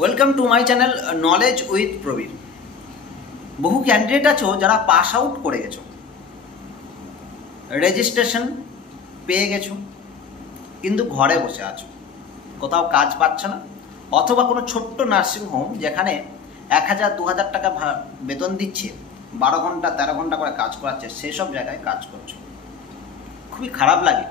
Welcome to my channel knowledge with Prabin. বহু candidate আছো যারা পাস আউট করে গেছো, রেজিস্ট্রেশন পেয়ে গেছো, কিন্তু ঘরে বসে আছো, কোথাও কাজ পাচ্ছ না, অথবা কোনো ছোট্ট নার্সিং হোম যেখানে 1000 2000 টাকা বেতন দিচ্ছে, 12 ঘন্টা 13 ঘন্টা করে কাজ করাচ্ছে, সেসব জায়গায় কাজ করছো। খুবই খারাপ লাগে।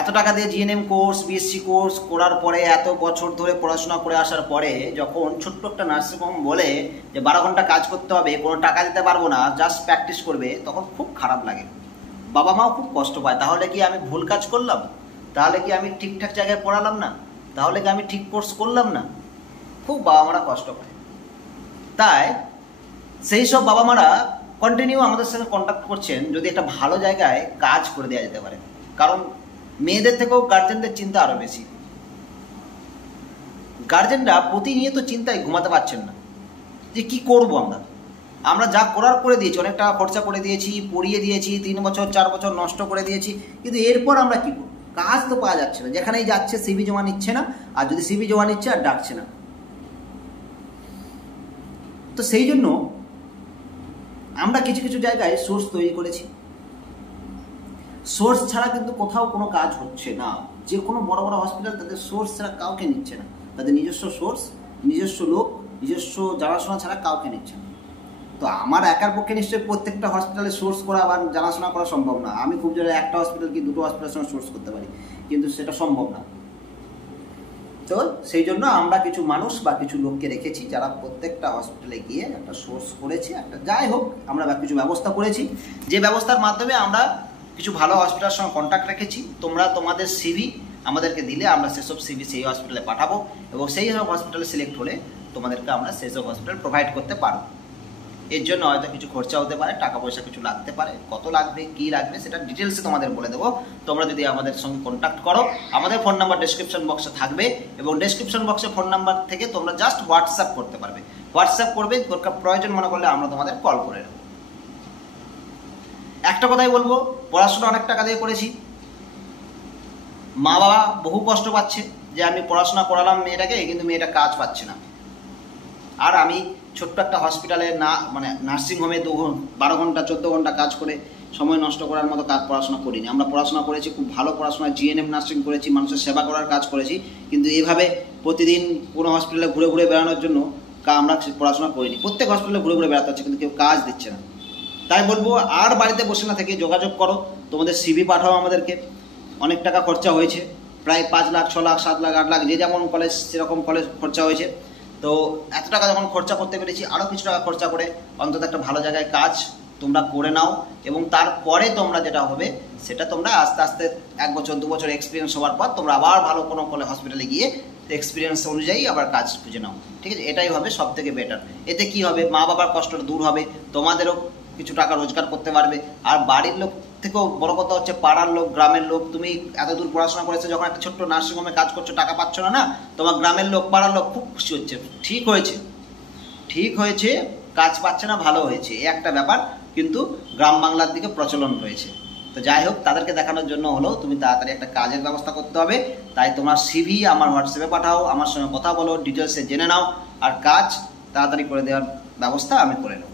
এত টাকা দিয়ে জিএনএম কোর্স, বিএসসি কোর্স করার পরে, এত বছর ধরে পড়াশোনা করে আসার পরে যখন ছোট্ট একটা নার্সিং হোম বলে যে 12 ঘন্টা কাজ করতে হবে, কোনো টাকা দিতে পারবো না, জাস্ট প্র্যাকটিস করবে, তখন খুব খারাপ লাগে। বাবা মাও খুব কষ্ট পায়। তাহলে কি আমি ভুল কাজ করলাম? তাহলে কি আমি ঠিকঠাক জায়গায় পড়ালাম না? তাহলে কি আমি ঠিক কোর্স করলাম না? খুব বাবা মারা কষ্ট পায়। তাই সেই সব বাবা মারা কন্টিনিউ আমাদের সঙ্গে কন্ট্যাক্ট করছেন যদি একটা ভালো জায়গায় কাজ করে দেওয়া যেতে পারে। কারণ মেয়েদের থেকেও গার্জেনদের চিন্তা আরো বেশি। গার্জেনরা প্রতিনিয়ত চিন্তায় ঘুমাতে পারছেন না যে কি করব। আমরা যা করার করে দিয়েছি, অনেক টাকা খরচা করে দিয়েছি, পড়িয়ে দিয়েছি, 3 বছর 4 বছর নষ্ট করে দিয়েছি, কিন্তু এরপর আমরা কি করব? কাজ তো পাওয়া যাচ্ছে না। যেখানেই যাচ্ছে সিভি জমা নিচ্ছে না, আর যদি সিভি জমা নিচ্ছে আর ডাকছে না। তো সেই জন্য আমরা কিছু কিছু জায়গায় সোর্স তৈরি করেছি। সোর্স ছাড়া কিন্তু কোথাও কোনো কাজ হচ্ছে না। যে কোনো বড় বড় হসপিটাল তাদের সোর্স ছাড়া কাউকে নিচ্ছে না। তাদের নিজস্ব সোর্স, নিজস্ব লোক, নিজস্ব জানাশোনা ছাড়া কাউকে নিচ্ছে না। তো আমার একার পক্ষে নিশ্চয়ই প্রত্যেকটা হসপিটালে সোর্স করা বা জানাশোনা করা সম্ভব না। আমি খুব জোরে একটা হসপিটাল কি দুটো হসপিটালের সঙ্গে সোর্স করতে পারি, কিন্তু সেটা সম্ভব না। তো সেই জন্য আমরা কিছু মানুষ বা কিছু লোককে রেখেছি যারা প্রত্যেকটা হসপিটালে গিয়ে একটা সোর্স করেছি, একটা যাই হোক আমরা কিছু ব্যবস্থা করেছি, যে ব্যবস্থার মাধ্যমে আমরা কিছু ভালো হসপিটালের সঙ্গে কন্ট্যাক্ট রেখেছি। তোমরা তোমাদের সিভি আমাদেরকে দিলে আমরা সেসব সিভি সেই হসপিটালে পাঠাবো, এবং সেই সব হসপিটালে সিলেক্ট হলে তোমাদেরকে আমরা সেসব হসপিটাল প্রোভাইড করতে পারবো। এর জন্য হয়তো কিছু খরচা হতে পারে, টাকা পয়সা কিছু লাগতে পারে, কত লাগবে কি লাগবে সেটা ডিটেলসে তোমাদের বলে দেবো। তোমরা যদি আমাদের সঙ্গে কন্ট্যাক্ট করো, আমাদের ফোন নাম্বার ডেসক্রিপশন বক্সে থাকবে, এবং ডেসক্রিপশন বক্সে ফোন নাম্বার থেকে তোমরা জাস্ট হোয়াটসঅ্যাপ করতে পারবে। হোয়াটসঅ্যাপ করবে, দরকার প্রয়োজন মনে করলে আমরা তোমাদের কল করে নেব। একটা কথাই বলবো, পড়াশোনা অনেক টাকা দিয়ে করেছি, মা বাবা বহু কষ্ট পাচ্ছে যে আমি পড়াশোনা করালাম মেয়েটাকে, কিন্তু মেয়েটা কাজ পাচ্ছে না। আর আমি ছোট্ট একটা হসপিটালে নার্সিংহোমে 12 ঘন্টা 14 ঘন্টা কাজ করে সময় নষ্ট করার মতো কাজ পড়াশোনা করিনি। আমরা পড়াশোনা করেছি, খুব ভালো পড়াশোনা, জিএনএম নার্সিং করেছি, মানুষের সেবা করার কাজ করেছি, কিন্তু এভাবে প্রতিদিন কোনো হসপিটালে ঘুরে ঘুরে বেড়ানোর জন্য আমরা পড়াশোনা করিনি। প্রত্যেক হসপিটালে ঘুরে ঘুরে বেড়াতে হচ্ছে, কিন্তু কেউ কাজ দিচ্ছে না। তাই বলবো, আর বাড়িতে বসে না থেকে যোগাযোগ করো, তোমাদের সিভি পাঠাও আমাদেরকে। অনেক টাকা খরচা হয়েছে, প্রায় 5 লাখ 6 লাখ 7 লাখ 8 লাখ, যে যেমন কলেজ সেরকম কলেজ খরচা হয়েছে। তো এত টাকা যখন খরচা করতে পেরেছি, আরও কিছু টাকা খরচা করে অন্তত একটা ভালো জায়গায় কাজ তোমরা করে নাও, এবং তারপরে তোমরা যেটা হবে সেটা তোমরা আস্তে আস্তে 1 বছর 2 বছর এক্সপিরিয়েন্স হওয়ার পর তোমরা আবার ভালো কোনো হসপিটালে গিয়ে এক্সপিরিয়েন্স অনুযায়ী আবার কাজ খুঁজে নাও। ঠিক আছে? এটাই হবে সব থেকে বেটার। এতে কি হবে, মা বাবার কষ্টটা দূর হবে, তোমাদেরও কিছু টাকা রোজগার করতে পারবে। আর বাড়ির লোক থেকেও বড় কথা হচ্ছে পাড়ার লোক, গ্রামের লোক। তুমি এত দূর পড়াশোনা করেছো, যখন একটা ছোট্ট নার্সিংহোমে কাজ করছো, টাকা পাচ্ছ না, তোমার গ্রামের লোক, পাড়ার লোক খুব খুশি হচ্ছে। ঠিক হয়েছে, ঠিক হয়েছে, কাজ পাচ্ছে না, ভালো হয়েছে, এই একটা ব্যাপার কিন্তু গ্রাম বাংলার দিকে প্রচলন রয়েছে। তো যাই হোক, তাদেরকে দেখানোর জন্য হলেও তুমি তাড়াতাড়ি একটা কাজের ব্যবস্থা করতে হবে। তাই তোমার সিভি আমার হোয়াটসঅ্যাপে পাঠাও, আমার সঙ্গে কথা বলো, ডিটেলসে জেনে নাও, আর কাজ তাড়াতাড়ি করে দেওয়ার ব্যবস্থা আমি করে নেব।